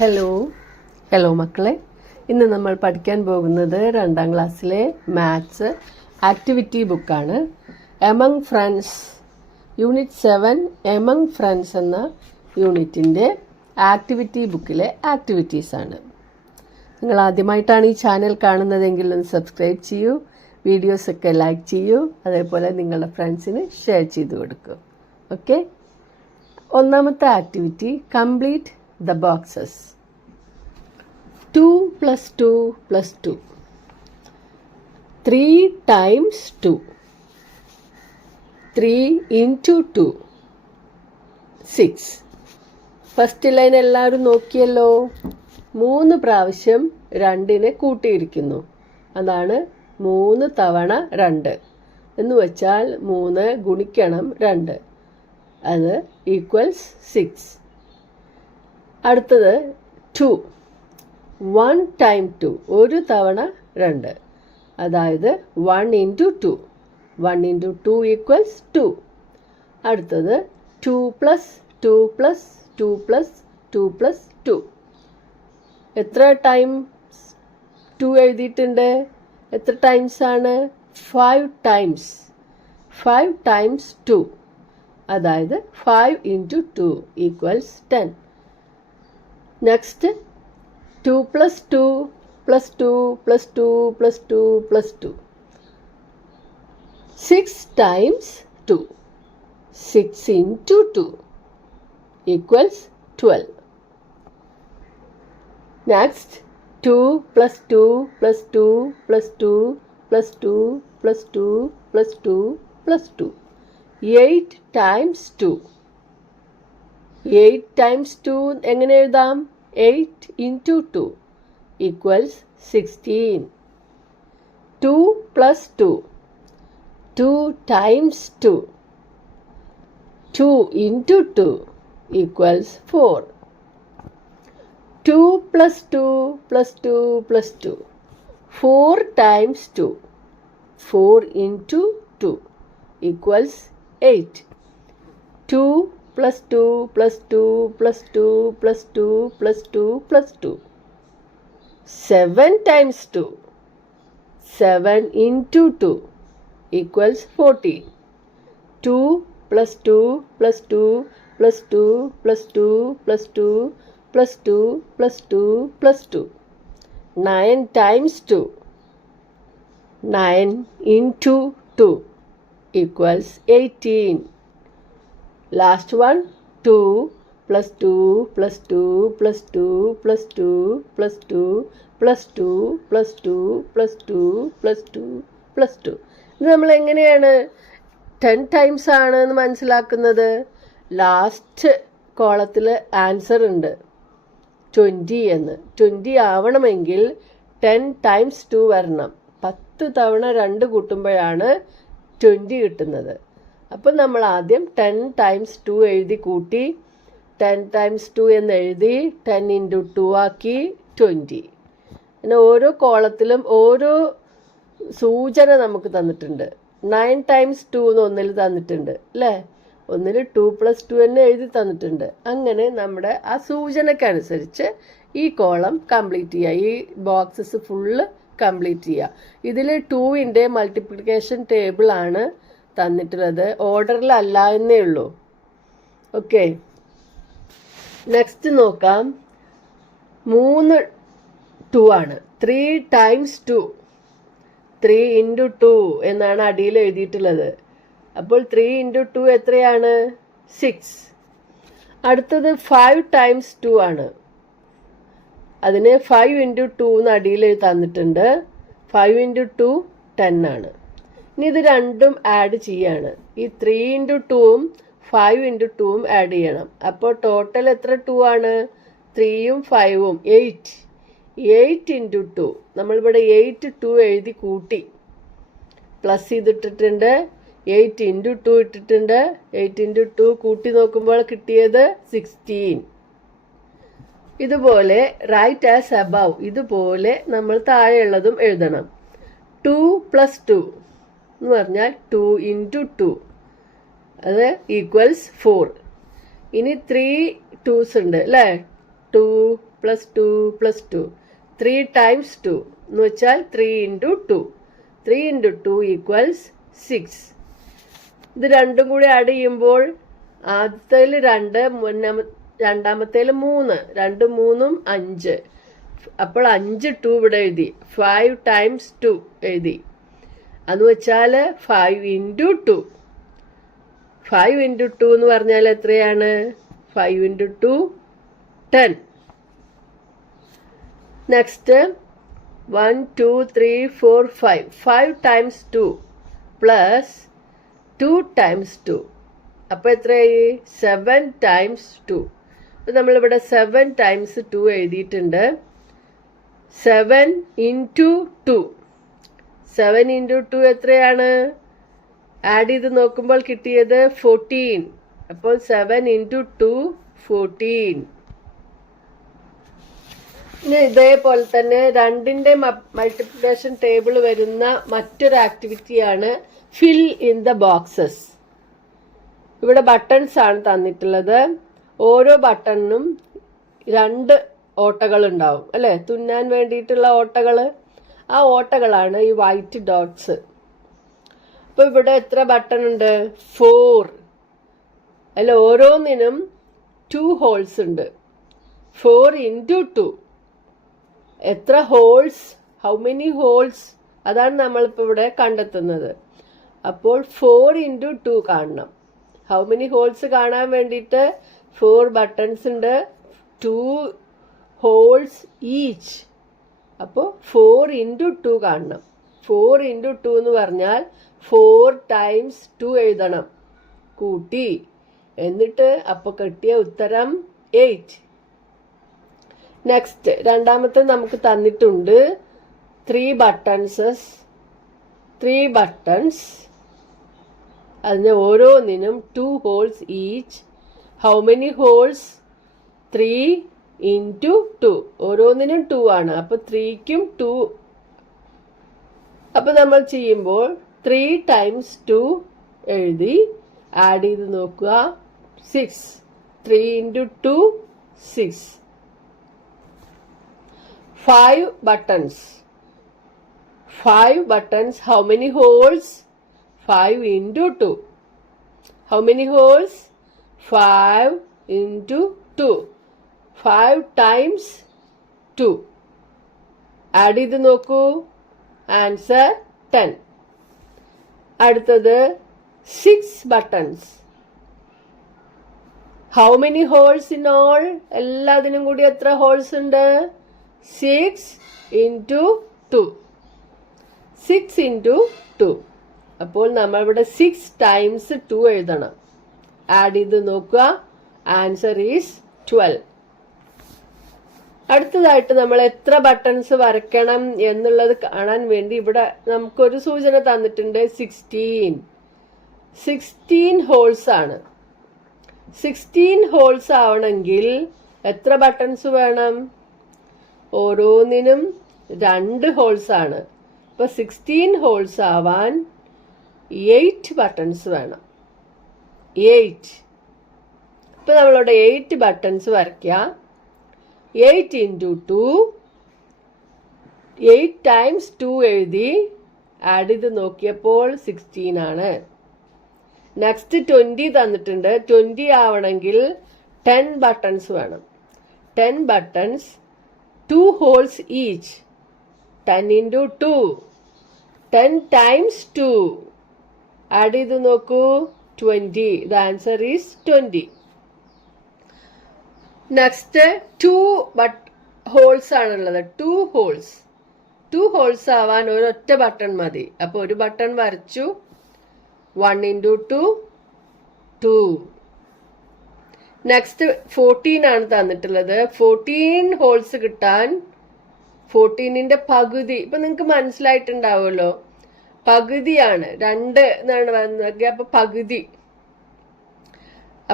Hello മക്കളെ, ഇന്ന് നമ്മൾ പഠിക്കാൻ പോകുന്നത് 2ാം ക്ലാസ്സിലെ മാത്സ് ആക്ടിവിറ്റി ബുക്കാണ്. Among friends unit 7 among friends എന്ന യൂണിറ്റിൻ്റെ ആക്ടിവിറ്റി ബുക്കിലെ ആക്ടിവിറ്റീസാണ്. നിങ്ങൾ ആദ്യമായിട്ടാണ് ഈ ചാനൽ കാണുന്നതെങ്കിൽ ഒന്ന് സബ്സ്ക്രൈബ് ചെയ്യൂ, വീഡിയോസൊക്കെ ലൈക്ക് ചെയ്യൂ, അതേപോലെ നിങ്ങളുടെ ഫ്രണ്ട്സിന് ഷെയർ ചെയ്ത് കൊടുക്കൂ. ഓക്കെ, ഒന്നാമത്തെ activity complete the boxes. 2 plus 2 plus 2. 3 times 2. 3 into 2. 6. First line എല്ലാവരും നോക്കിയല്ലോ. 3 പ്രാവശ്യം 2നെ കൂട്ടിയിരിക്കുന്നു. അതാണ് 3 തവണ 2 എന്ന് വെച്ചാൽ 3 ഗുണിക്കണം 2, അത് ഈക്വൽസ് 6. അടുത്തത് 2. 1 ടൈം 2, ഒരു തവണ 2, അതായത് 1 into 2. 1 into 2 equals 2. അടുത്തത് 2 plus 2 plus 2 plus 2 plus 2. എത്ര ടൈംസ് 2 എഴുതിയിട്ടുണ്ട്? എത്ര ടൈംസ് ആണ്? 5 ടൈംസ്. 5 times 2, അതായത് 5 into 2 equals 10. Next, 2 plus 2 plus 2 plus 2 plus 2 plus 2. 6 times 2. 6 into 2 equals 12. Next, 2 plus 2 plus 2 plus 2 plus 2 plus 2 plus 2 plus 2. 8 times 2. 8 times 2 എങ്ങനെ എഴുതാം? 8 into 2 equals 16. 2 plus 2. 2 times 2. 2 into 2 equals 4. 2 plus 2 plus 2 plus 2. 4 times 2. 4 into 2 equals 8. 2 plus 2 plus 2 plus 2 plus 2 plus 2 plus 2. 7 times 2. 7 into 2 equals 14. 2 plus 2 plus 2 plus 2 plus 2 plus 2 plus 2 plus 2 plus 2. 9 times 2. 9 into 2 equals 18. Last one, 2 plus 2 plus 2 plus 2 plus 2 plus 2 plus 2 plus 2 plus 2 plus 2 plus 2. ഇത് നമ്മൾ എങ്ങനെയാണ് 10 times ആണ് എന്ന് മനസ്സിലാക്കുന്നത്? Last കോളത്തിൽ answer ഉണ്ട് 20 എന്ന്. 20 ആവണമെങ്കിൽ 10 times 2 വരണം. 10 തവണ 2 കൂട്ടുമ്പോഴാണ് 20 കിട്ടുന്നത്. അപ്പം നമ്മൾ ആദ്യം 10 times 2 എഴുതി കൂട്ടി 10 times 2 എന്ന് എഴുതി 10 into 2 ആക്കി 20. പിന്നെ ഓരോ കോളത്തിലും ഓരോ സൂചന നമുക്ക് തന്നിട്ടുണ്ട്. 9 times 2 എന്ന് ഒന്നിൽ തന്നിട്ടുണ്ട് അല്ലേ? ഒന്നിൽ 2 plus 2 തന്നെ എഴുതി തന്നിട്ടുണ്ട്. അങ്ങനെ നമ്മുടെ ആ സൂചനക്കനുസരിച്ച് ഈ കോളം കംപ്ലീറ്റ് ചെയ്യുക, ഈ ബോക്സസ് ഫുള്ള് കംപ്ലീറ്റ് ചെയ്യുക. ഇതിൽ 2ൻ്റെ മൾട്ടിപ്ലിക്കേഷൻ ടേബിളാണ് തന്നിട്ടുള്ളത്, ഓർഡറിലല്ല എന്നേ ഉള്ളൂ. ഓക്കെ, നെക്സ്റ്റ് നോക്കാം. 3 2 ആണ്. 3 times 2. 3 into 2 എന്നാണ് അടിയിൽ എഴുതിയിട്ടുള്ളത്. അപ്പോൾ 3 into 2 എത്രയാണ്? 6. അടുത്തത് 5 times 2 ആണ്. അതിന് 5 into 2 എന്ന് അടിയിൽ തന്നിട്ടുണ്ട്. 5 into 2 10 ആണ്. ഇനി ഇത് രണ്ടും ആഡ് ചെയ്യാണ്. ഈ 3 into 2ഉം 5 into 2ഉം ആഡ് ചെയ്യണം. അപ്പോൾ ടോട്ടൽ എത്ര 2 ആണ്? 3ഉം 5ഉം 8. 8 into 2. നമ്മളിവിടെ 8 2 എഴുതി കൂട്ടി പ്ലസ് ചെയ്തിട്ടിട്ടുണ്ട്. 8 into 2 ഇട്ടിട്ടുണ്ട്. 8 into 2 കൂട്ടി നോക്കുമ്പോൾ കിട്ടിയത് 16. ഇതുപോലെ റൈറ്റ് ആസ് അബവ്, ഇതുപോലെ നമ്മൾ താഴെയുള്ളതും എഴുതണം. 2 plus 2 എന്ന് പറഞ്ഞാൽ 2 into 2, അത് ഈക്വൽസ് 4. ഇനി 3 2s ഉണ്ട് അല്ലേ? 2 plus two plus two 3 times 2 എന്ന് വെച്ചാൽ 3 ഇൻറ്റു 2 3 ഇൻറ്റു 2 ഈക്വൽസ് 6. ഇത് രണ്ടും കൂടി ആഡ് ചെയ്യുമ്പോൾ ആദ്യത്തേൽ 2, രണ്ടാമത്തേൽ 3, 2 3 5. അപ്പോൾ 5 2 ഇവിടെ എഴുതി. 5 ടൈംസ് 2 എഴുതി. എന്ന് വെച്ചാൽ 5 ഇൻറ്റു 2. 5 ഇൻറ്റു 2 എന്ന് പറഞ്ഞാൽ എത്രയാണ്? 5 into 2 10. Next 1 2 3 4 5. 5 times 2 plus 2 times 2. അപ്പോൾ എത്രയായി? 7 ടൈംസ് 2. അപ്പോൾ നമ്മളിവിടെ 7 ടൈംസ് 2 എഴുതിയിട്ടുണ്ട്. 7 ഇൻറ്റു 2. 7 ഇൻറ്റു 2 എത്രയാണ്? ആഡ് ചെയ്ത് നോക്കുമ്പോൾ കിട്ടിയത് 14. അപ്പോൾ 7 ഇൻറ്റു 2 14. ഇനി ഇതേപോലെ തന്നെ 2ന്റെ മൾട്ടിപ്ലിക്കേഷൻ ടേബിൾ വരുന്ന മറ്റൊരു ആക്ടിവിറ്റിയാണ് ഫിൽ ഇൻ ദ ബോക്സസ്. ഇവിടെ ബട്ടൺസ് ആണ് തന്നിട്ടുള്ളത്. ഓരോ ബട്ടണിനും 2 ഓട്ടകൾ ഉണ്ടാവും അല്ലേ? തുന്നാൻ വേണ്ടിയിട്ടുള്ള ഓട്ടകൾ. ആ ഓട്ടകളാണ് ഈ വൈറ്റ് ഡോട്ട്സ്. അപ്പോൾ ഇവിടെ എത്ര ബട്ടൺ ഉണ്ട്? 4. അല്ല, ഓരോന്നിനും 2 ഹോൾസ് ഉണ്ട്. 4 ഇൻറ്റു 2. എത്ര ഹോൾസ്? How many holes? അതാണ് നമ്മളിപ്പോൾ ഇവിടെ കണ്ടെത്തുന്നത്. അപ്പോൾ 4 ഇൻറ്റു 2 കാണണം. ഹൗ മെനി ഹോൾസ് കാണാൻ വേണ്ടിയിട്ട് 4 ബട്ടൺസ് ഉണ്ട്, 2 ഹോൾസ് ഈച്ച്. അപ്പോൾ 4 ഇൻറ്റു 2 കാണണം. 4 ഇൻറ്റു 2 എന്ന് പറഞ്ഞാൽ 4 ടൈംസ് 2 എഴുതണം കൂട്ടി. എന്നിട്ട് അപ്പോൾ കിട്ടിയ ഉത്തരം 8. നെക്സ്റ്റ് രണ്ടാമത്തെ നമുക്ക് തന്നിട്ടുണ്ട് 3 ബട്ടൺസ്. അതിന് ഓരോന്നിനും 2 holes each. How many holes? 3 into 2. ഓരോന്നിനും 2 ആണ്. അപ്പോൾ 3ക്കും 2. അപ്പോൾ നമ്മൾ ചെയ്യുമ്പോൾ 3 ടൈംസ് 2 എഴുതി ആഡ് ചെയ്ത് നോക്കുക. 6. 3 into 2 6. 5 buttons. How many holes? 5 into 2. How many holes? 5 into 2. 5 times 2. Add ചെയ്ത് നോക്കൂ. ആൻസർ 10. അടുത്തത് 6 buttons. How many holes in all? എല്ലാത്തിനും കൂടി എത്ര ഹോൾസ് ഉണ്ട്? 6 into 2. 6 into 2. അപ്പോൾ നമ്മളിവിടെ 6 ടൈംസ് 2 എഴുതണം. ആഡ് ചെയ്ത് നോക്കുക. Answer is 12. അടുത്തതായിട്ട് നമ്മൾ എത്ര ബട്ടൺസ് വരയ്ക്കണം എന്നുള്ളത് കാണാൻ വേണ്ടി ഇവിടെ നമുക്കൊരു സൂചന തന്നിട്ടുണ്ട്. 16 ഹോൾസ് ആണ്. 16 ഹോൾസ് ആവണമെങ്കിൽ എത്ര ബട്ടൺസ് വേണം? ഓരോന്നിനും 2 ഹോൾസ് ആണ്. അപ്പോൾ 16 ഹോൾസ് ആവാൻ 8 ബട്ടൺസ് വേണം. 8. ഇപ്പോൾ നമ്മളിവിടെ 8 ബട്ടൺസ് വരയ്ക്കാം. 8 ഇൻറ്റു 2. 8 ടൈംസ് 2 എഴുതി ആഡ് ചെയ്ത് നോക്കിയപ്പോൾ 16 ആണ്. നെക്സ്റ്റ് 20 തന്നിട്ടുണ്ട്. 20 ആവണമെങ്കിൽ 10 ബട്ടൺസ് വേണം. 10 buttons, 2 holes each. 10 into 2. 10 times 2. Add ചെയ്ത് നോക്കൂ. 20. The answer is 20. Next 2 holes ആണുള്ളത്. 2 holes. 2 holes ആവാൻ ഒരൊറ്റ ബട്ടൺ മതി. അപ്പോൾ ഒരു ബട്ടൺ വരച്ചു. 1 into 2. 2. നെക്സ്റ്റ് 14 ആണ് തന്നിട്ടുള്ളത്. 14 ഹോൾസ് കിട്ടാൻ 14ന്റെ പകുതി. ഇപ്പൊ നിങ്ങൾക്ക് മനസ്സിലായിട്ടുണ്ടാവുമല്ലോ, പകുതിയാണ്. 2 എന്നാണ് വന്നത്. അപ്പൊ പകുതി.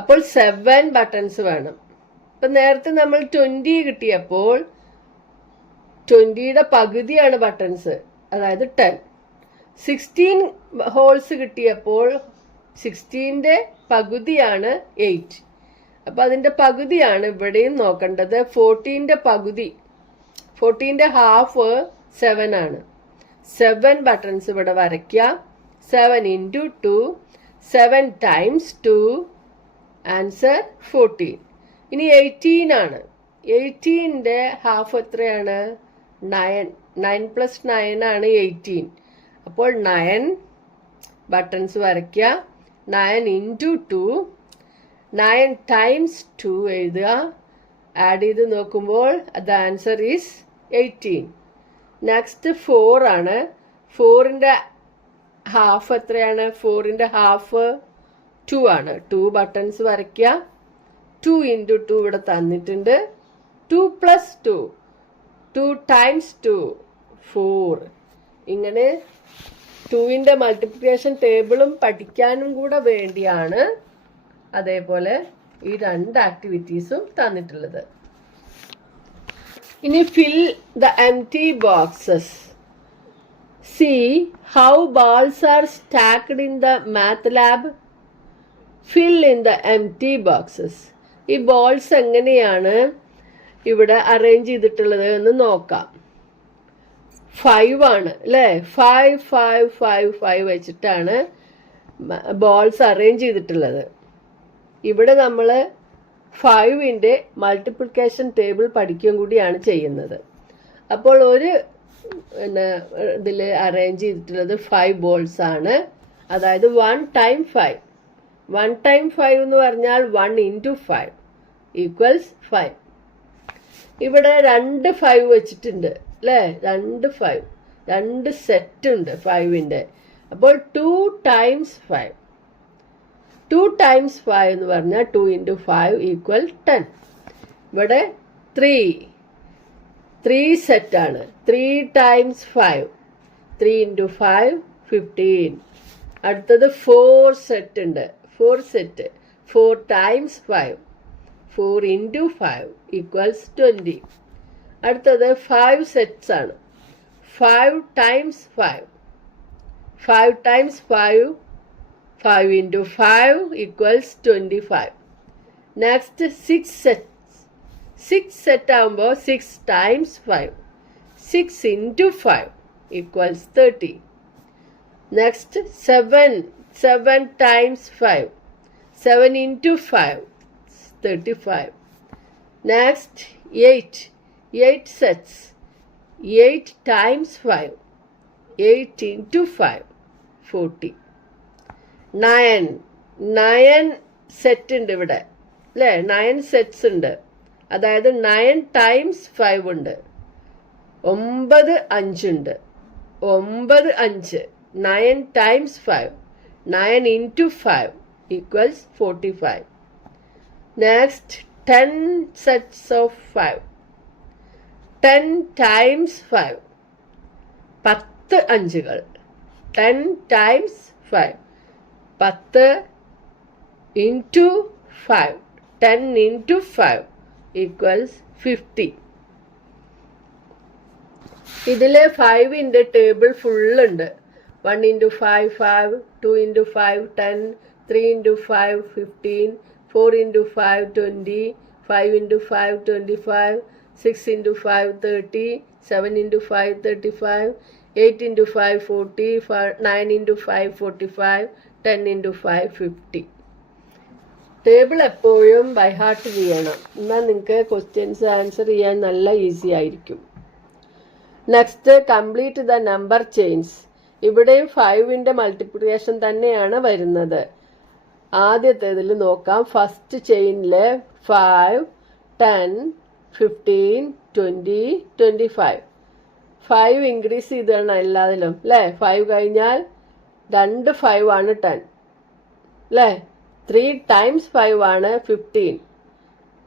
അപ്പോൾ 7 ബട്ടൺസ് വേണം. ഇപ്പൊ നേരത്തെ നമ്മൾ 20 കിട്ടിയപ്പോൾ 20യുടെ പകുതിയാണ് ബട്ടൺസ്, അതായത് 10. 16 ഹോൾസ് കിട്ടിയപ്പോൾ 16ന്റെ പകുതിയാണ് 8. അപ്പം അതിൻ്റെ പകുതിയാണ് ഇവിടെയും നോക്കേണ്ടത്. 14ന്റെ പകുതി, 14ന്റെ ഹാഫ് 7 ആണ്. 7 ബട്ടൺസ് ഇവിടെ വരയ്ക്കുക. 7 into 2, 7 times 2, ആൻസർ 14. ഇനി 18 ആണ്. 18ന്റെ ഹാഫ് എത്രയാണ്? 9. 9 + 9 ആണ് 18. അപ്പോൾ 9 ബട്ടൺസ് വരയ്ക്കുക. 9 into 2, 9 times 2 എഴുതുക. ആഡ് ചെയ്ത് നോക്കുമ്പോൾ ദ ആൻസർ ഈസ് 18. നെക്സ്റ്റ് 4 ആണ്. 4ന്റെ ഹാഫ് എത്രയാണ്? 4ന്റെ ഹാഫ് 2 ആണ്. 2 ബട്ടൺസ് വരയ്ക്കുക. 2 into 2 ഇവിടെ തന്നിട്ടുണ്ട്. 2 + 2, 2 times 2, 4. ഇങ്ങനെ 2ന്റെ മൾട്ടിപ്ലിക്കേഷൻ ടേബിളും പഠിക്കാനും കൂടെ വേണ്ടിയാണ് അതേപോലെ ഈ 2 ആക്ടിവിറ്റീസും തന്നിട്ടുള്ളത്. ഇനി fill the empty boxes. See how balls are stacked in the math lab. Fill in the empty boxes. ഈ ബോൾസ് എങ്ങനെയാണ് ഇവിടെ അറേഞ്ച് ചെയ്തിട്ടുള്ളത് എന്ന് നോക്കാം. 5 ആണ് അല്ലേ? 5, 5, 5, 5 വെച്ചിട്ടാണ് ബോൾസ് അറേഞ്ച് ചെയ്തിട്ടുള്ളത്. ഇവിടെ നമ്മൾ 5ന്റെ മൾട്ടിപ്ലിക്കേഷൻ ടേബിൾ പഠിക്കുകയും കൂടിയാണ് ചെയ്യുന്നത്. അപ്പോൾ ഒരു ഇതിൽ അറേഞ്ച് ചെയ്തിട്ടുള്ളത് 5 ബോൾസ് ആണ്. അതായത് 1 times 5. 1 times 5 എന്ന് പറഞ്ഞാൽ 1 into 5 equals 5. ഇവിടെ 2 5 വെച്ചിട്ടുണ്ട് അല്ലേ? 2 5, 2 സെറ്റ് ഉണ്ട് 5ന്റെ. അപ്പോൾ 2 times 5. 2 times 5 എന്ന് പറഞ്ഞാൽ 2 into 5 equal 10. ഇവിടെ 3 സെറ്റാണ്. 3 times 5, 3 into 5, 15. അടുത്തത് 4 സെറ്റ് ഉണ്ട്. 4 സെറ്റ്. 4 times 5, 4 into 5 equals 20. അടുത്തത് 5 സെറ്റ്സ് ആണ്. 5 times 5, 5 times 5, 5 into 5 equals 25. Next 6 sets. 6 set ആകുമ്പോൾ 6 times 5, 6 into 5 equals 30. Next 7 times 5, 7 into 5, 35. Next 8 sets. 8 times 5, 8 into 5, 40. 9 set ഉണ്ട് ഇവിടെ അല്ലേ? 9 സെറ്റ്സ് ഉണ്ട്. അതായത് 9 times 5 ഉണ്ട്. 9 5 ഉണ്ട്. 9 5. 9 times 5, 9 into 5 equals 45. Next 10 sets of 5. 10 times 5, 10 അഞ്ചുകൾ. 10 times 5, 10 into 5, 10 into 5 equals 50. ഇതിലെ 5ന്റെ table full ഉണ്ട്. 1 into 5, 5, 2 into 5, 10, 3 into 5, 15, 4 into 5, 20, 5 into 5, 25, 6 into 5, 30, 7 into 5, 35, 8 into 5, 40, 9 into 5, 45, 10 into 5, 50. Table എപ്പോഴും ബൈ ഹാർട്ട് ചെയ്യണം. എന്നാൽ നിങ്ങൾക്ക് ക്വസ്റ്റ്യൻസ് ആൻസർ ചെയ്യാൻ നല്ല ഈസി ആയിരിക്കും. Next complete the number chains. ഇവിടെയും 5ന്റെ മൾട്ടിപ്ലിക്കേഷൻ തന്നെയാണ് വരുന്നത്. ആദ്യത്തേതിൽ നോക്കാം. ഫസ്റ്റ് ചെയിനിൽ 5, 10, 15, 20, 25. 5 ഇൻക്രീസ് ചെയ്താണ് എല്ലാത്തിലും അല്ലേ? 5 കഴിഞ്ഞാൽ 2 5 ആണ് 10 അല്ലേ? 3 times 5 ആണ് 15.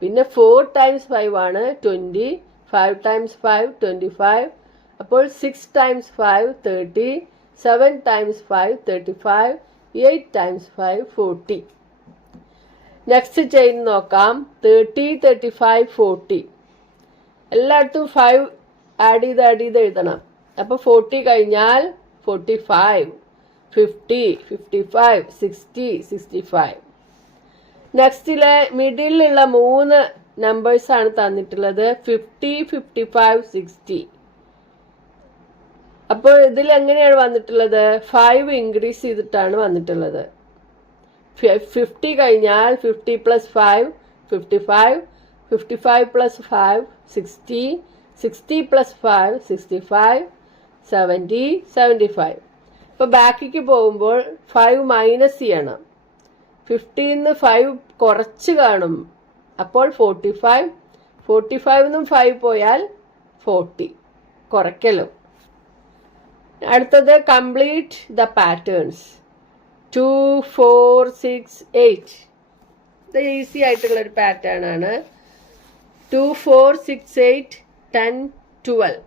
പിന്നെ 4 times 5 ആണ് 20. 5 times 5, 25. അപ്പോൾ 6 times 5, 30. 7 times 5, 35. 8 times 5, 40. Next chain നോക്കാം. 30, 35, 40. എല്ലായിടത്തും 5 ആഡ് ചെയ്ത് എഴുതണം. അപ്പോൾ 40 കഴിഞ്ഞാൽ 45, 50, 55, 60, 65. നെക്സ്റ്റിലെ മിഡിലുള്ള 3 നമ്പേഴ്സാണ് തന്നിട്ടുള്ളത് 50, 55, 60. അപ്പോൾ ഇതിൽ എങ്ങനെയാണ് വന്നിട്ടുള്ളത്? 5 ഇൻക്രീസ് ചെയ്തിട്ടാണ് വന്നിട്ടുള്ളത്. 50 കഴിഞ്ഞാൽ 50 + 5 55, 55 + 5 60, 60 + 5 65, 70, 75. ഇപ്പോൾ ബാക്കിക്ക് പോകുമ്പോൾ 5 മൈനസ് ചെയ്യണം. 50ന്ന് 5 കുറച്ച് കാണും, അപ്പോൾ 45, 45ന്നും 5 പോയാൽ 40 കുറയ്ക്കലും. അടുത്തത് കംപ്ലീറ്റ് ദ പാറ്റേൺസ്. 2, 4, 6, 8. ഇത് ഈസി ആയിട്ടുള്ളൊരു പാറ്റേൺ ആണ്. 2, 4, 6, 8, 10, 12.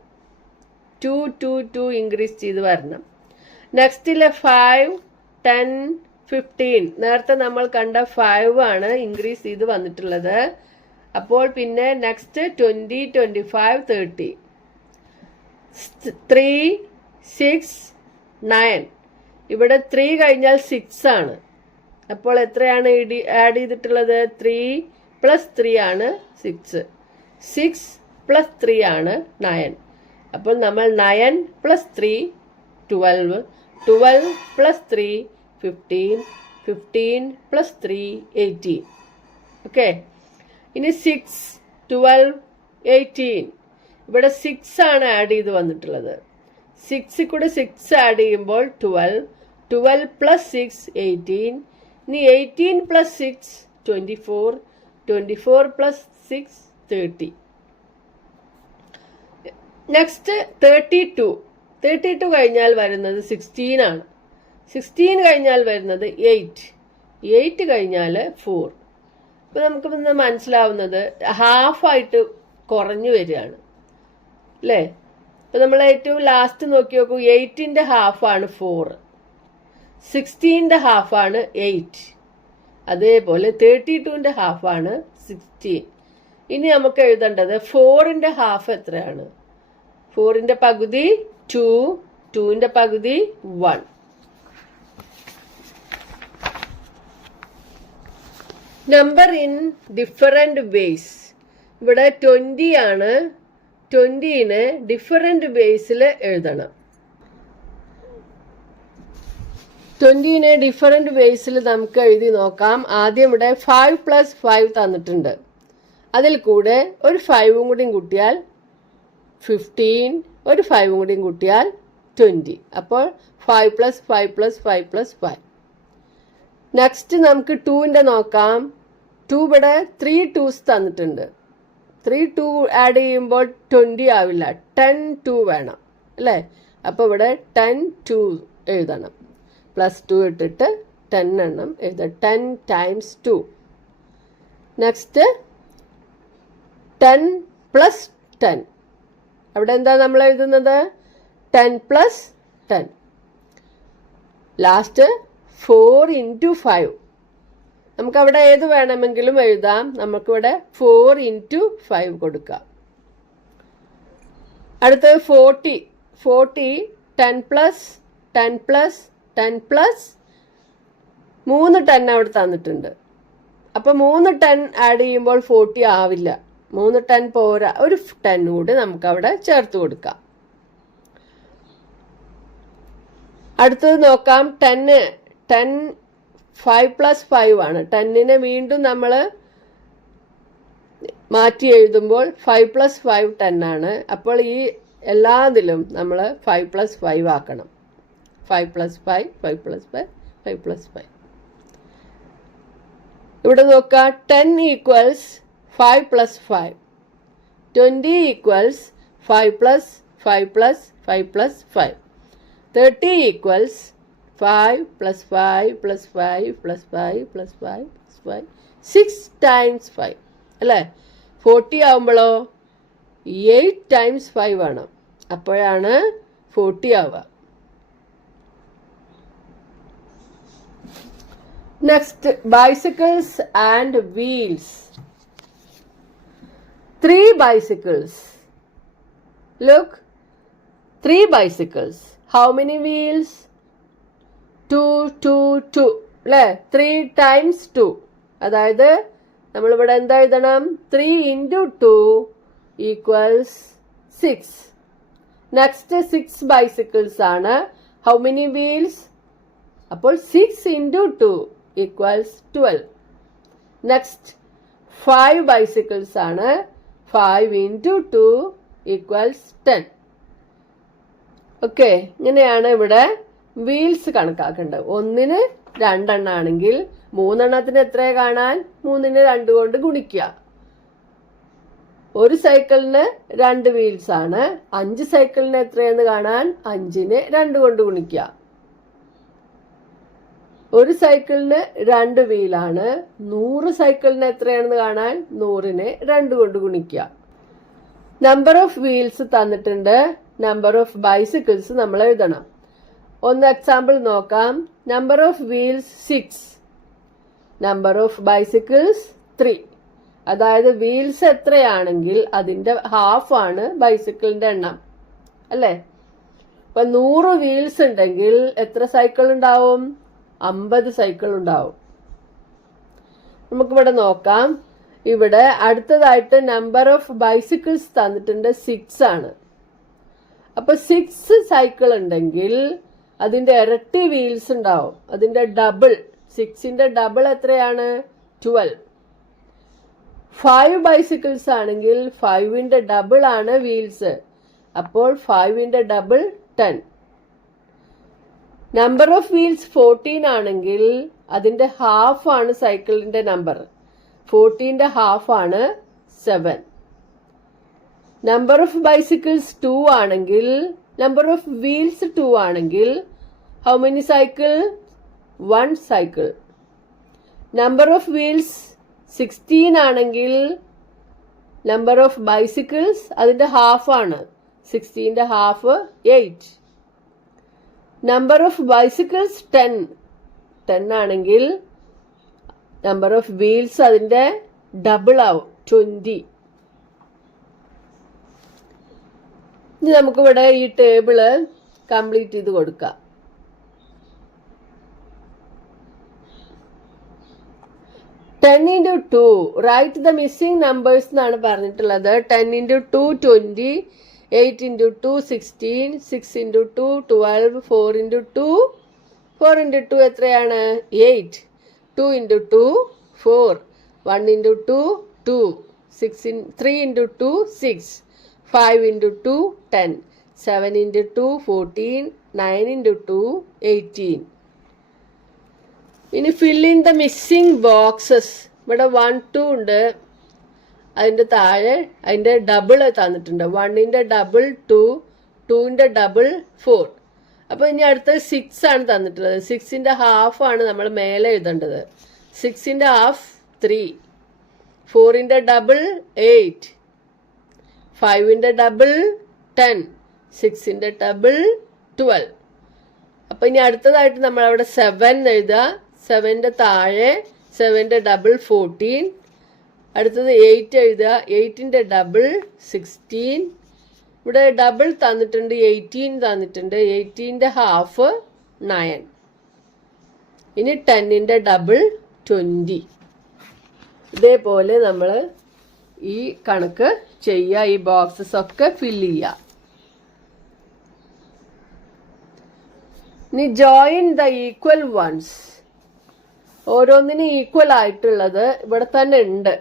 2, 2, 2 ഇൻക്രീസ് ചെയ്ത് വരണം. നെക്സ്റ്റിലെ 5, 10, 15. നേരത്തെ നമ്മൾ കണ്ട 5 ആണ് ഇൻക്രീസ് ചെയ്ത് വന്നിട്ടുള്ളത്. അപ്പോൾ പിന്നെ നെക്സ്റ്റ് 20, 25, 30. 3, 6, 9. ഇവിടെ 3 കഴിഞ്ഞാൽ 6 ആണ്. അപ്പോൾ എത്രയാണ് ആഡ് ചെയ്തിട്ടുള്ളത്? 3 + 3 ആണ് 6. 6 + 3 ആണ് 9. അപ്പോൾ നമ്മൾ 9 + 3 12, 12 + 3 15, 15 + 3 18. ഓക്കെ, ഇനി 6, 12, 18. ഇവിടെ 6 ആണ് ആഡ് ചെയ്ത് വന്നിട്ടുള്ളത്. 6 കൂടെ 6 ആഡ് ചെയ്യുമ്പോൾ 12, 12 + 6 18. ഇനി 18 + 6 24, 24 + 6 30. നെക്സ്റ്റ് 32. 32 കഴിഞ്ഞാൽ വരുന്നത് 16 ആണ്. 16 കഴിഞ്ഞാൽ വരുന്നത് 8, 8 കഴിഞ്ഞാൽ 4. അപ്പോൾ നമുക്ക് ഇന്ന് മനസ്സിലാവുന്നത് ഹാഫായിട്ട് കുറഞ്ഞു വരികയാണ് അല്ലേ? അപ്പോൾ നമ്മൾ ഏറ്റവും ലാസ്റ്റ് നോക്കി നോക്കൂ. 8ന്റെ ഹാഫാണ് 4, 16ന്റെ ഹാഫാണ് 8, അതേപോലെ 32ന്റെ ഹാഫാണ് 16. ഇനി നമുക്ക് എഴുതേണ്ടത് 4ന്റെ ഹാഫ് എത്രയാണ്? 4ന്റെ പകുതി 2, 2ന്റെ പകുതി 1. Number in different vase. ഇവിടെ 20 ആണ്. 20നെ ഡിഫറെന്റ് വേസിൽ എഴുതണം. 20നെ ഡിഫറെന്റ് വേസിൽ നമുക്ക് എഴുതി നോക്കാം. ആദ്യം ഇവിടെ 5 + 5 തന്നിട്ടുണ്ട്. അതിൽ കൂടെ ഒരു 5ഉം കൂടിയും കൂട്ടിയാൽ 15, ഒരു 5ഉം കൂടിയും കൂട്ടിയാൽ 20. അപ്പോൾ 5 + 5 + 5 + 5. നെക്സ്റ്റ് നമുക്ക് 2ന്റെ നോക്കാം. 2 ഇവിടെ 3 2s തന്നിട്ടുണ്ട്. 3 2 ആഡ് ചെയ്യുമ്പോൾ 20 ആവില്ല, 10 2 വേണം അല്ലേ? അപ്പോൾ ഇവിടെ 10 2 എഴുതണം. +2 ഇട്ടിട്ട് 10 എണ്ണം എഴുതാം. 10 × 2. നെക്സ്റ്റ് 10 + 10. അവിടെ എന്താ നമ്മൾ എഴുതുന്നത്? 10 + 10. ലാസ്റ്റ് 4 × 5. നമുക്കവിടെ ഏത് വേണമെങ്കിലും എഴുതാം. നമുക്കിവിടെ 4 × 5 കൊടുക്കാം. അടുത്തത് 40. 40 10 + 10 + 10 + 3 10 അവിടെ തന്നിട്ടുണ്ട്. അപ്പോൾ 3 10 ആഡ് ചെയ്യുമ്പോൾ 40 ആവില്ല. 3 10 പോരാ, ഒരു 10 കൂടി നമുക്കവിടെ ചേർത്ത് കൊടുക്കാം. അടുത്തത് നോക്കാം. 10 5 + 5 ആണ്. 10നെ വീണ്ടും നമ്മൾ മാറ്റി എഴുതുമ്പോൾ 5 + 5 10 ആണ്. അപ്പോൾ ഈ എല്ലാത്തിലും നമ്മൾ 5 + 5 ആക്കണം. 5 + 5, 5 + 5, 5 + 5. ഇവിടെ നോക്കുക. 10 = 5 + 5. 20 = 5 + 5 + 5 + 5. 30 = 5 + 5 + 5 + 5 + 5 + 5. 6 × 5 അല്ലേ? 40 ആവുമ്പോഴോ 8 × 5 വേണം. അപ്പോഴാണ് 40 ആവുക. Next bicycles and wheels. 3 bicycles. Look, 3 bicycles. How many wheels? 2, 2, 2. അല്ലേ? 3 × 2. അതായത് നമ്മളിവിടെ എന്താ എഴുതണം? 3 into 2 equals 6. നെക്സ്റ്റ് 6 ബൈസിക്കിൾസ് ആണ്. How many wheels? അപ്പോൾ 6 into 2 equals 12. നെക്സ്റ്റ് 5 ബൈസിക്കിൾസ് ആണ്. 5 into 2 equals 10. ഓക്കെ, ഇങ്ങനെയാണ് ഇവിടെ വീൽസ് കണക്കാക്കേണ്ടത്. ഒന്നിന് 2 എണ്ണാണെങ്കിൽ 3 എണ്ണത്തിന് എത്രയാണ് കാണാൻ? 3നെ 2 കൊണ്ട് ഗുണിക്കുക. ഒരു സൈക്കിളിന് 2 വീൽസ് ആണ്. 5 സൈക്കിളിന് എത്രയെന്ന് കാണാൻ 5നെ 2 കൊണ്ട് ഗുണിക്കുക. ഒരു സൈക്കിളിന് 2 വീലാണ്. 100 സൈക്കിളിന് എത്രയാണെന്ന് കാണാൻ 100നെ 2 കൊണ്ട് ഗുണിക്കുക. നമ്പർ ഓഫ് വീൽസ് തന്നിട്ടുണ്ട്. നമ്പർ ഓഫ് ബൈസിക്കിൾസ് നമ്മൾ എഴുതണം. ഒന്ന് എക്സാമ്പിൾ നോക്കാം. Number of wheels 6, number of bicycles 3. അതായത് വീൽസ് എത്രയാണെങ്കിൽ അതിന്റെ ഹാഫ് ആണ് ബൈസിക്കിളിന്റെ എണ്ണം, അല്ലേ? ഇപ്പൊ 100 വീൽസ് ഉണ്ടെങ്കിൽ എത്ര സൈക്കിൾ ഉണ്ടാവും? 50 സൈക്കിൾ ഉണ്ടാവും. നമുക്കിവിടെ നോക്കാം. ഇവിടെ അടുത്തതായിട്ട് നമ്പർ ഓഫ് ബൈസിക്കിൾസ് തന്നിട്ടുണ്ട് 6 ആണ്. അപ്പൊ 6 സൈക്കിൾ ഉണ്ടെങ്കിൽ അതിന്റെ ഇരട്ടി വീൽസ് ഉണ്ടാവും. അതിന്റെ ഡബിൾ, 6ന്റെ ഡബിൾ എത്രയാണ്? 12. 5 ബൈസിക്കിൾസ് ആണെങ്കിൽ 5ന്റെ ഡബിൾ ആണ് വീൽസ്. അപ്പോൾ 5ന്റെ ഡബിൾ 10. നമ്പർ ഓഫ് വീൽസ് 14 ആണെങ്കിൽ അതിന്റെ ഹാഫ് ആണ് സൈക്കിളിന്റെ നമ്പർ. 14ന്റെ ഹാഫ് ആണ് 7. നമ്പർ ഓഫ് ബൈസിക്കിൾസ് 2 ആണെങ്കിൽ, നമ്പർ ഓഫ് വീൽസ് 2 ആണെങ്കിൽ how many cycle? 1 cycle. Number of wheels 16 ആണെങ്കിൽ നമ്പർ ഓഫ് ബൈസിക്കിൾസ് അതിന്റെ ഹാഫ് ആണ്. 16ന്റെ ഹാഫ് 8. നമ്പർ ഓഫ് ബൈസിക്കിൾസ് 10 ആണെങ്കിൽ നമ്പർ ഓഫ് വീൽസ് അതിന്റെ ഡബിൾ ആവും, 20. ഇനി നമുക്കിവിടെ ഈ ടേബിള് കംപ്ലീറ്റ് ചെയ്ത് കൊടുക്കാം. Ten into 2 write the missing numbers എന്നാണ് പറഞ്ഞിട്ടുള്ളത്. 10 into 2 20, 8 into 2 16, 6 into 2 12, 4 into 2 4 into 2 എത്രയാണ്? 8. 2 into 2 4, 1 into 2 2, 3 into 2 6, 5 into 2 10, 7 into 2 14, 9 into 2 18. ഇനി fill in the missing boxes. ഇവിടെ 1 2 ഉണ്ട്. അതിൻ്റെ താഴെ അതിൻ്റെ ഡബിൾ തന്നിട്ടുണ്ട്. 1ന്റെ ഡബിൾ 2, 2ന്റെ ഡബിൾ 4. അപ്പോൾ ഇനി അടുത്തത് 6 ആണ് തന്നിട്ടുള്ളത്. 6ന്റെ ഹാഫ് ആണ് നമ്മൾ മേലെ എഴുതേണ്ടത്. 6ന്റെ ഹാഫ് 3, 4ന്റെ ഡബിൾ 8, 5ന്റെ ഡബിൾ 10, 6ന്റെ ഡബിൾ 12. അപ്പം ഇനി അടുത്തതായിട്ട് നമ്മൾ അവിടെ 7 എഴുതുക. 7ന്റെ താഴെ 7ന്റെ ഡബിൾ 14. അടുത്തത് 8 എഴുതുക. 8ന്റെ ഡബിൾ 16. ഇവിടെ ഡബിൾ തന്നിട്ടുണ്ട്, 18 തന്നിട്ടുണ്ട്. 18ന്റെ ഹാഫ് 9. ഇനി 10ന്റെ ഡബിൾ 20. ഇതേപോലെ നമ്മൾ ഈ കണക്ക് ചെയ്യുക. ഈ ബോക്സസ് ഒക്കെ ഫില്ല് ചെയ്യുക. ഇനി ജോയിൻ ദ ഈക്വൽ വൺസ്. ഓരോന്നിനും ഈക്വൽ ആയിട്ടുള്ളത് ഇവിടെ തന്നെ ഉണ്ട്.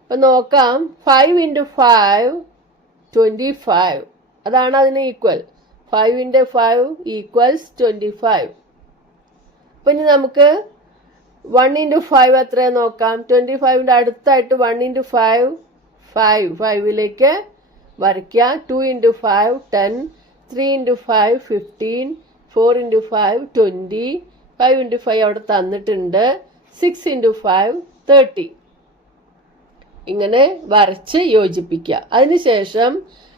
അപ്പം നോക്കാം. 5 into 5 25. അതാണ് അതിന് ഈക്വൽ. 5 into 5 equals 25. അപ്പം ഇനി നമുക്ക് 1 into 5 എത്രയാണ് നോക്കാം. 25ന്റെ അടുത്തായിട്ട് 1 into 5 5, 5ലേക്ക് വരയ്ക്കുക. 2 into 5 10, 3 into 5 15, 4 into 5 20, 5 into 5 അവിടെ തന്നിട്ടുണ്ട്. 6 into 5 30. ഇങ്ങനെ വരച്ച് യോജിപ്പിക്കുക. അതിനുശേഷം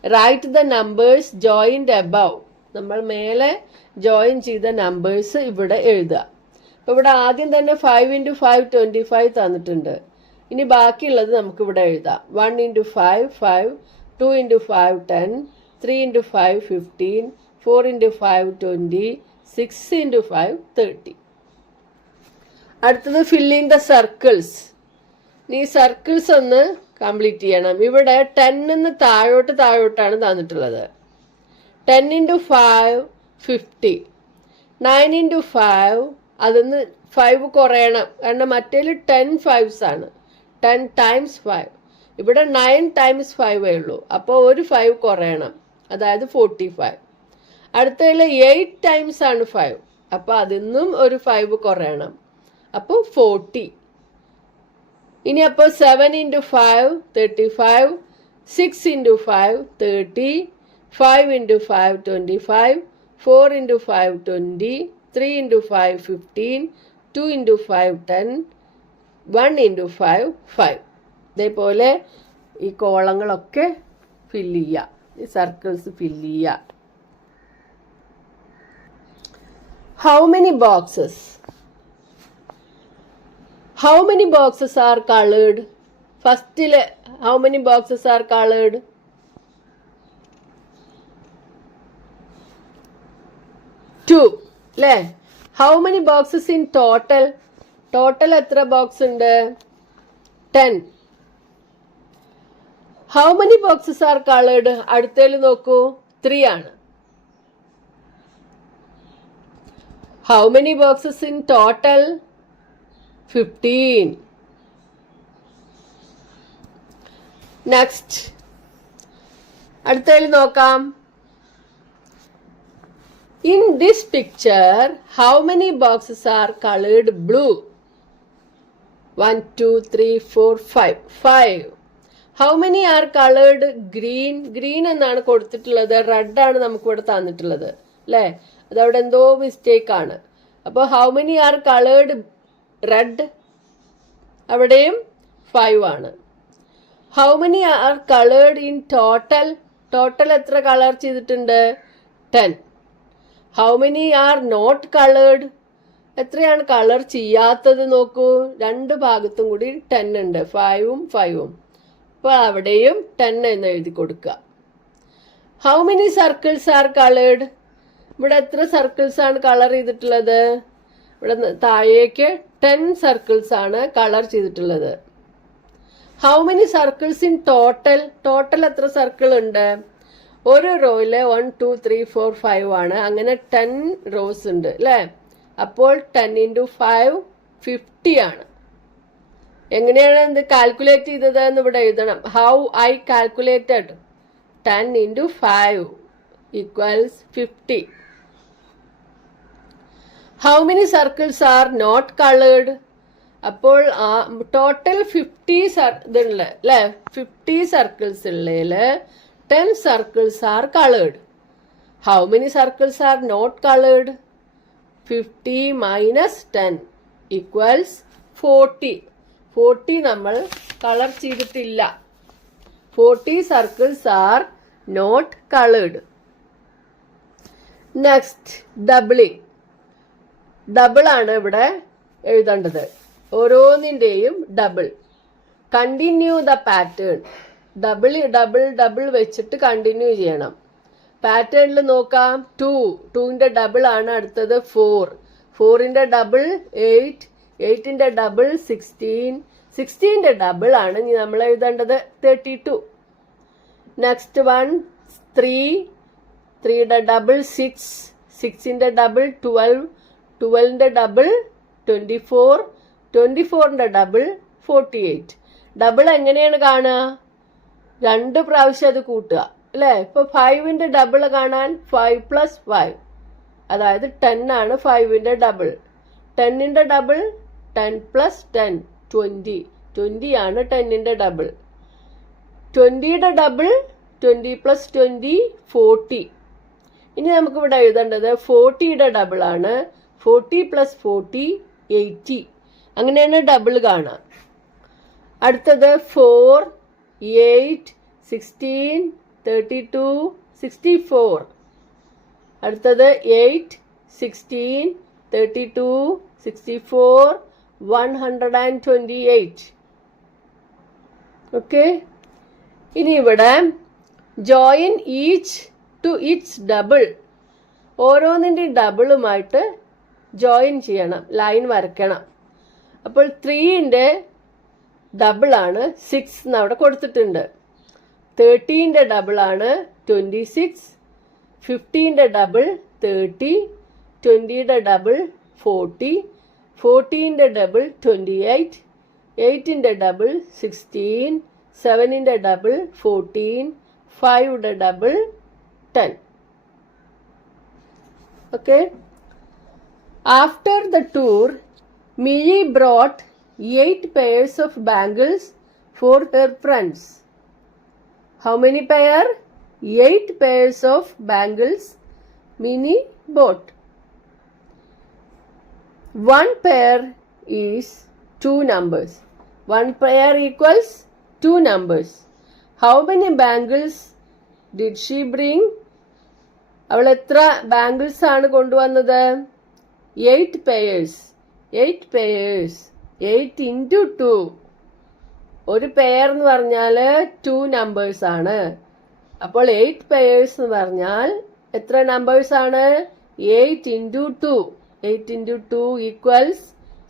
write the numbers joined above. നമ്മൾ മേലെ ജോയിൻ ചെയ്ത നമ്പേഴ്സ് ഇവിടെ എഴുതുക. അപ്പോൾ ഇവിടെ ആദ്യം തന്നെ 5 into 5 25 തന്നിട്ടുണ്ട്. ഇനി ബാക്കിയുള്ളത് നമുക്ക് ഇവിടെ എഴുതാം. 1 into 5 5, 2 into 5 10, 3 into 5 15, 4 into 5 20, 6 into 5 30. അടുത്തത് ഫില്ലിങ് ദ സർക്കിൾസ്. ഈ സർക്കിൾസ് ഒന്ന് കംപ്ലീറ്റ് ചെയ്യണം. ഇവിടെ 10 താഴോട്ടാണ് തന്നിട്ടുള്ളത്. 10 into 5 50. 9 into 5 അതിന്ന് 5 കുറയണം, കാരണം മറ്റേല് 10 5s ആണ്. 10 times 5. ഇവിടെ 9 times 5 ഉള്ളൂ. അപ്പോൾ ഒരു 5 കുറയണം, അതായത് 45. അടുത്തതിൽ 8 times ആണ് 5, അപ്പോൾ അതിന്നും ഒരു 5 കുറയണം, അപ്പോൾ 40. ഇനി അപ്പോൾ 7 into 5 35, 6 into 5 30, 5 into 5 25, 4 into 5 20, 3 into 5 15, 2 into 5 10, 1 into 5 5. ഇതേപോലെ ഈ കോളങ്ങളൊക്കെ ഫില്ല് ചെയ്യുക, ഈ സർക്കിൾസ് ഫില്ല് ചെയ്യുക. How many boxes? How many boxes are colored? First, how many boxes are colored? 2. അല്ലേ? How many boxes in total? Total എത്ര ബോക്സ് ഉണ്ട്? 10. How many boxes are colored? അടുത്തതിൽ നോക്കൂ, 3 ആണ്. How many boxes in total? 15. Next. അടുത്തതിൽ നോക്കാം. In this picture, how many boxes are colored blue? 1 2 3 4 5. 5. How many are colored green? Green എന്നാണ് കൊടുത്തിട്ടുള്ളത്, red ആണ് നമുക്ക് ഇവിടെ തന്നിട്ടുള്ളത്, അല്ലേ? അതവിടെ എന്തോ മിസ്റ്റേക്ക് ആണ്. അപ്പോൾ how many are coloured red, അവിടെയും 5 ആണ്. How many are coloured in total? Total എത്ര കളർ ചെയ്തിട്ടുണ്ട്? 10. How many are not coloured? എത്രയാണ് കളർ ചെയ്യാത്തത് നോക്കൂ, രണ്ട് ഭാഗത്തും കൂടി 10 ഉണ്ട്, 5ഉം 5ഉം. അപ്പോൾ അവിടെയും 10 എന്ന് എഴുതി കൊടുക്കുക. How many circles are coloured? ഇവിടെ എത്ര സർക്കിൾസ് ആണ് കളർ ചെയ്തിട്ടുള്ളത്? ഇവിടെ താഴേക്ക് 10 സർക്കിൾസ് ആണ് കളർ ചെയ്തിട്ടുള്ളത്. How many circles in total? Total എത്ര സർക്കിൾ ഉണ്ട്? ഒരു റോയില് 1 2 3 4 5 ആണ്, അങ്ങനെ 10 റോസ് ഉണ്ട്, അല്ലേ? അപ്പോൾ 10 into 5 50 ആണ്. എങ്ങനെയാണ് ഇത് കാൽക്കുലേറ്റ് ചെയ്തത് എന്ന് ഇവിടെ എഴുതണം. How I calculated 10 into 5 equals 50. How many circles are not coloured? അപ്പോൾ ടോട്ടൽ 50 ഇതുള്ള, അല്ലേ? 50 സർക്കിൾസ് ഉള്ളതിൽ 10 circles are coloured. How many circles are not coloured? 50 minus 10 equals 40. 40 നമ്മൾ കളർ ചെയ്തിട്ടില്ല. 40 circles are not coloured. Next, doubling. Double ആണ് ഇവിടെ എഴുതേണ്ടത്, ഓരോന്നിൻ്റെയും double. Continue the pattern. Double double double വെച്ചിട്ട് കണ്ടിന്യൂ ചെയ്യണം. പാറ്റേണിൽ നോക്കാം. 2ന്റെ ഡബിൾ ആണ് അടുത്തത് 4. 4ന്റെ ഡബിൾ 8. 8ന്റെ ഡബിൾ 16. 16ന്റെ ഡബിൾ ആണ് ഇനി നമ്മൾ എഴുതേണ്ടത് 32. Next one 3. 3യുടെ ഡബിൾ 6. 6ന്റെ ഡബിൾ 12. 12ന്റെ ഡബിൾ 24. 24ന്റെ ഡബിൾ 48. ഡബിൾ എങ്ങനെയാണ് കാണുക? 2 പ്രാവശ്യം അത് കൂട്ടുക, അല്ലേ? ഇപ്പൊ 5ന്റെ ഡബിൾ കാണാൻ 5 + 5, അതായത് 10 ആണ് 5ന്റെ ഡബിൾ. 10ന്റെ ഡബിൾ 10 + 10 20. 20 ആണ് 10ന്റെ ഡബിൾ. 20യുടെ ഡബിൾ 20 + 20 40. ഇനി നമുക്ക് ഇവിടെ എഴുതേണ്ടത് 40യുടെ ഡബിൾ ആണ്. 40 + 40 80. അങ്ങനെയാണ് ഡബിൾ കാണാം. അടുത്തത് 4 8 16 32 64. അടുത്തത് 8 16 32 64 128. ഓക്കെ. ഇനി ഇവിടെ join each to its double. ഓരോന്നിൻ്റെയും ഡബിളുമായിട്ട് ജോയിൻ ചെയ്യണം, ലൈൻ വരയ്ക്കണം. അപ്പോൾ 3ന്റെ ഡബിളാണ് 6 എന്ന് അവിടെ കൊടുത്തിട്ടുണ്ട്. 13ന്റെ ഡബിളാണ് 26, 15ന്റെ ഡബിൾ 30, 20യുടെ ഡബിൾ 40, 14ന്റെ ഡബിൾ 28, 8ന്റെ ഡബിൾ 16, 7ന്റെ ഡബിൾ 14, 5യുടെ double 10. Okay. After the tour, Millie brought 8 pairs of bangles for her friends. How many pair? 8 pairs of bangles Minnie bought. One pair is 2 numbers. One pair equals 2 numbers. How many bangles did she bring? അവൾ എത്ര bangles ആണ് കൊണ്ടുവന്നത്? 8 pairs. 8 pairs. 8 into 2. ഒരു pair എന്ന് പറഞ്ഞാൽ 2 numbers ആണ്. അപ്പോൾ 8 pairs എന്ന് പറഞ്ഞാൽ എത്ര നമ്പേഴ്സ് ആണ്? 8 into 2. 8 into 2 equals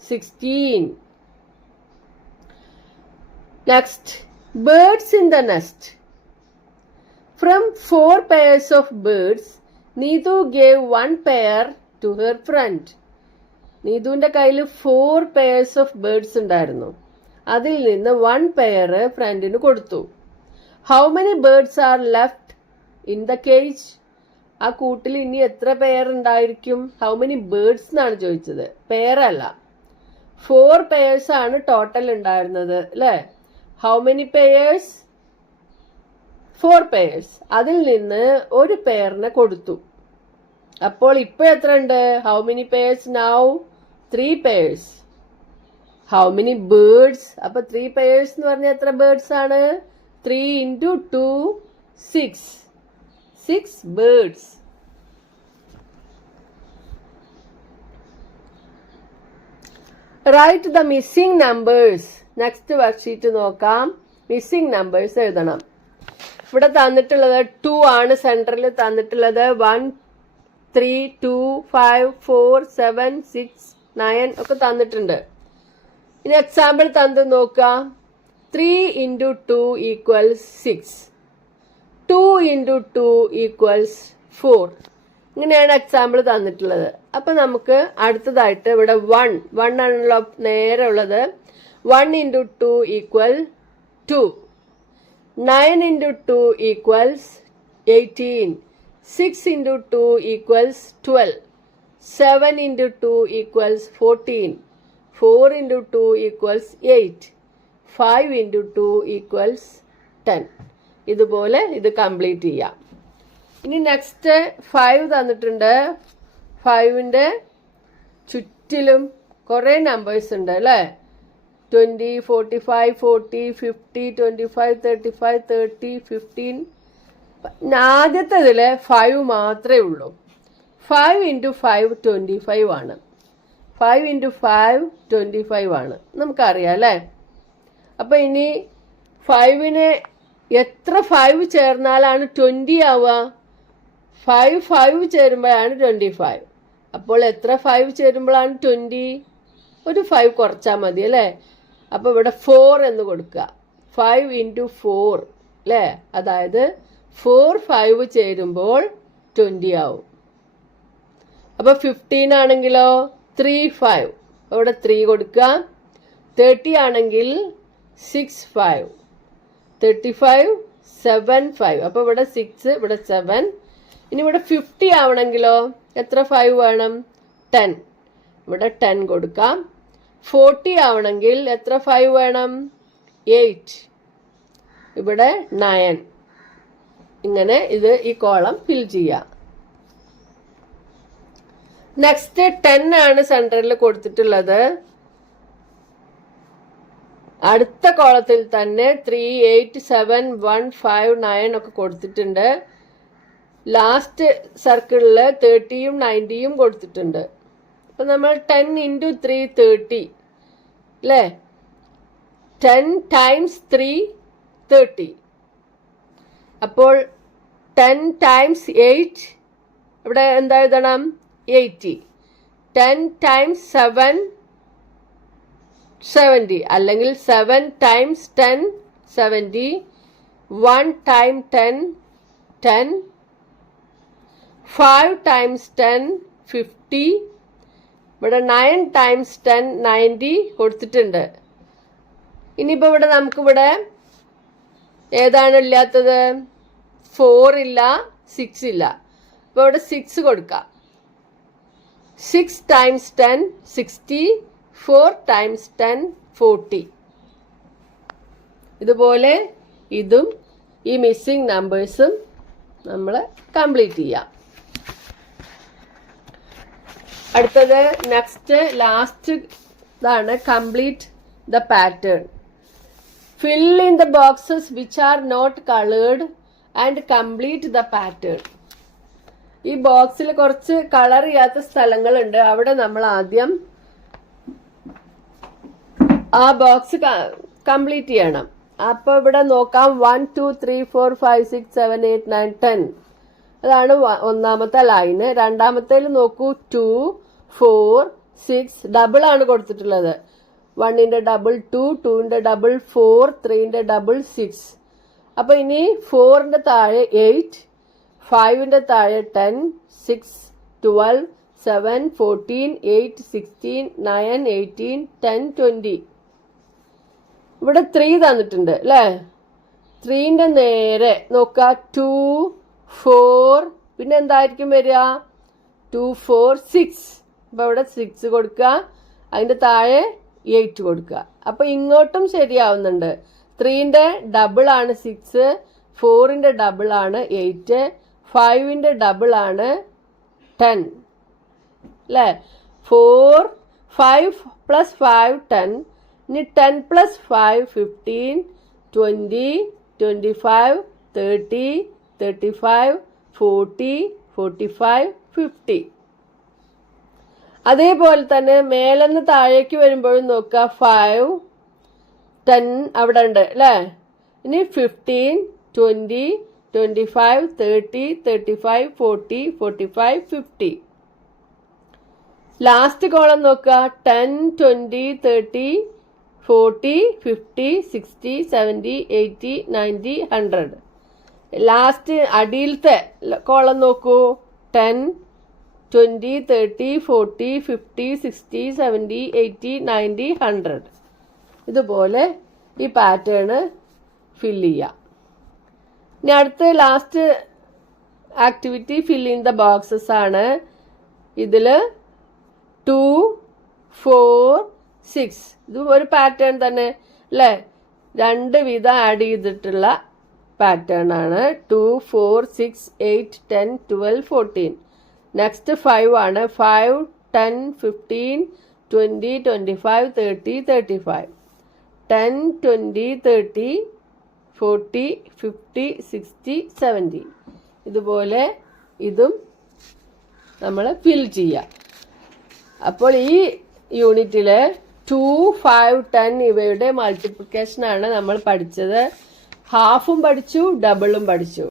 16. Next, birds in the nest. From 4 pairs of birds, Neetu gave 1 pair to her friend. നീതുവിന്റെ കയ്യിൽ 4 pairs of birds ഉണ്ടായിരുന്നു. അതിൽ നിന്ന് 1 pair ഫ്രണ്ടിന് കൊടുത്തു. How many birds are left in the cage? ആ കൂട്ടിൽ ഇനി എത്ര പെയർ ഉണ്ടായിരിക്കും? How many birds എന്നാണ് ചോദിച്ചത്, പെയർ അല്ല. 4 pairs ആണ് ടോട്ടൽ ഉണ്ടായിരുന്നത് അല്ലേ? How many pairs? 4 pairs. അതിൽ നിന്ന് ഒരു പെയറിനെ കൊടുത്തു. അപ്പോൾ ഇപ്പൊ എത്ര ഉണ്ട്? How many pairs now? 3 pairs. How many birds? അപ്പൊ 3 pairs എന്ന് പറഞ്ഞാൽ എത്ര ബേർഡ്സ് ആണ്? 3 into 2, 6. 6 birds. Write the missing numbers. Next worksheet നോക്കാം. മിസ്സിംഗ് നമ്പേഴ്സ് എഴുതണം. ഇവിടെ തന്നിട്ടുള്ളത് 2 ആണ്. സെൻട്രൽ തന്നിട്ടുള്ളത് 1, 3, 2, 5, 4, 7, 6, 9 ഒക്കെ തന്നിട്ടുണ്ട്. ഇനി എക്സാമ്പിൾ തന്നത് നോക്കാം. 3 into 2 equals 6. 2 into 2 equals 4. ഇങ്ങനെയാണ് എക്സാമ്പിൾ തന്നിട്ടുള്ളത്. അപ്പൊ നമുക്ക് അടുത്തതായിട്ട് ഇവിടെ 1 ആണല്ലോ നേരെ ഉള്ളത്. 1 into 2 equal 2. 9 into 2 equals 18. 6 into 2 equals 12. 7 into 2 equals 14. 4 into 2 equals 8. 5 into 2 equals 10. ഇതുപോലെ ഇത് കംപ്ലീറ്റ് ചെയ്യാം. ഇനി നെക്സ്റ്റ് 5 തന്നിട്ടുണ്ട്. 5ന്റെ ചുറ്റിലും കുറേ നമ്പേഴ്സ് ഉണ്ട് അല്ലേ? 20, 45, 40, 50, 25, 35, 30, 15. ആദ്യത്തേതിൽ 5 മാത്രമേ ഉള്ളൂ. 5 into 5 25 ആണ്. 5 into 5 25 ആണ്, നമുക്കറിയാം അല്ലേ? അപ്പൊ ഇനി 5ന് എത്ര 5 ചേർന്നാലാണ് 20 ആവുക? 5 ചേരുമ്പോഴാണ് 25. അപ്പോൾ എത്ര 5 ചേരുമ്പോഴാണ് 20? ഒരു 5 കുറച്ചാൽ മതി അല്ലേ? അപ്പോൾ ഇവിടെ 4 എന്ന് കൊടുക്കുക. 5 into 4 അല്ലേ? അതായത് 4 5 ചേരുമ്പോൾ 20 ആവും. അപ്പോൾ 15 ആണെങ്കിലോ 3 5, അവിടെ 3 കൊടുക്കുക. 30 ആണെങ്കിൽ 6 5, 35 7 5. അപ്പോൾ ഇവിടെ 6, ഇവിടെ 7. ഇനി ഇവിടെ 50 ആവണമെങ്കിലോ എത്ര 5 വേണം? 10. ഇവിടെ 10 കൊടുക്കാം. 40 ആവണമെങ്കിൽ എത്ര 5 വേണം? 8. ഇവിടെ 9. ഇങ്ങനെ ഇത് ഈ കോളം ഫിൽ ചെയ്യാം. നെക്സ്റ്റ് 10 ആണ് സെന്ററിൽ കൊടുത്തിട്ടുള്ളത്. അടുത്ത കോളത്തിൽ തന്നെ 3, 8, 7, 1, 5, 9 ഒക്കെ കൊടുത്തിട്ടുണ്ട്. ലാസ്റ്റ് സർക്കിളിൽ 30യും 90യും കൊടുത്തിട്ടുണ്ട്. അപ്പൊ നമ്മൾ 10 into 3 30 അല്ലേ? 10 times 3 30. അപ്പോൾ 10 times 8 ഇവിടെ എന്താ എഴുതണം? 80. 10 times 7 70 അല്ലെങ്കിൽ 7 times 10 70, 1 times 10 10, 5 times 10 50, ഇവിടെ 9 times 10 90 കൊടുത്തിട്ടുണ്ട്. ഇനിയിപ്പോൾ ഇവിടെ നമുക്കിവിടെ ഏതാണ് ഇല്ലാത്തത്? 4 ഇല്ല, 6 ഇല്ല. അപ്പോൾ ഇവിടെ 6 കൊടുക്കാം. 6 times 10 60, 4 times 10 40. ഇതുപോലെ ഇതും ഈ മിസ്സിംഗ് നമ്പേഴ്സും നമ്മൾ കംപ്ലീറ്റ് ചെയ്യാം. അടുത്തത് നെക്സ്റ്റ് ലാസ്റ്റ് ഇതാണ് complete the pattern. Fill in the boxes which are not colored and complete the pattern. ഈ ബോക്സിൽ കുറച്ച് കളർ ചെയ്യാത്ത സ്ഥലങ്ങളുണ്ട്. അവിടെ നമ്മൾ ആദ്യം ആ ബോക്സ് കംപ്ലീറ്റ് ചെയ്യണം. അപ്പോൾ ഇവിടെ നോക്കാം 1 2 3 4 5 6 7 8 9 10. അതാണ് ഒന്നാമത്തെ ലൈന്. രണ്ടാമത്തേൽ നോക്കൂ 2 4 6 ഡബിൾ ആണ് കൊടുത്തിട്ടുള്ളത്. 1ന്റെ ഡബിൾ 2, 2ന്റെ ഡബിൾ 4, 3ന്റെ ഡബിൾ 6. അപ്പോൾ ഇനി 4ന്റെ താഴെ 8, 5ന്റെ താഴെ 10, 6 12 7 14 8 16 9 18 10 20. ഇവിടെ 3 തന്നിട്ടുണ്ട് അല്ലേ? 3ന്റെ നേരെ നോക്കുക 2 4, പിന്നെ എന്തായിരിക്കും വരിക? 2 4 6. അപ്പോൾ ഇവിടെ 6 കൊടുക്കുക, അതിൻ്റെ താഴെ 8 കൊടുക്കുക. അപ്പോൾ ഇങ്ങോട്ടും ശരിയാവുന്നുണ്ട്. 3ന്റെ ഡബിൾ ആണ് 6, 4ന്റെ ഡബിൾ ആണ് 8, 5ന്റെ ഡബിൾ ആണ് 10 അല്ലേ? 4 5 + 5 10. ഇനി 10 + 5 15 20 25 30 35 40 45 50. അതേപോലെ തന്നെ മേലെന്ന് താഴേക്ക് വരുമ്പോഴും നോക്കുക 5 10 അവിടെ ഉണ്ട് അല്ലേ? ഇനി 15 20 25 30 35 40 45 50. ലാസ്റ്റ് കോളം നോക്കുക 10 20 30 40 50 60 70 80 90 100. ലാസ്റ്റ് അടിയിലത്തെ കോളം നോക്കൂ 10 20 30 40 50 60 70 80 90 100. ഇതുപോലെ ഈ പാറ്റേൺ ഫില്ല് ചെയ്യുക. ഇനി അടുത്ത last activity fill in the boxes ആണ്. ഇതിൽ 2 4 6 ഇത് ഒരു പാറ്റേൺ തന്നെ അല്ലേ? 2 വീതം ആഡ് ചെയ്തിട്ടുള്ള പാറ്റേൺ ആണ്. 2 4 6 8 10 12 14. നെക്സ്റ്റ് 5 ആണ്. 5 10 15 20 25 30 35. 10 20 30 40 50 60 70. ഇതുപോലെ ഇതും നമ്മൾ ഫിൽ ചെയ്യുക. അപ്പോൾ ഈ യൂണിറ്റിൽ 2 5 10 ഇവയുടെ മൾട്ടിപ്ലിക്കേഷനാണ് നമ്മൾ പഠിച്ചത്. ഹാഫും പഠിച്ചു, ഡബിളും പഠിച്ചു.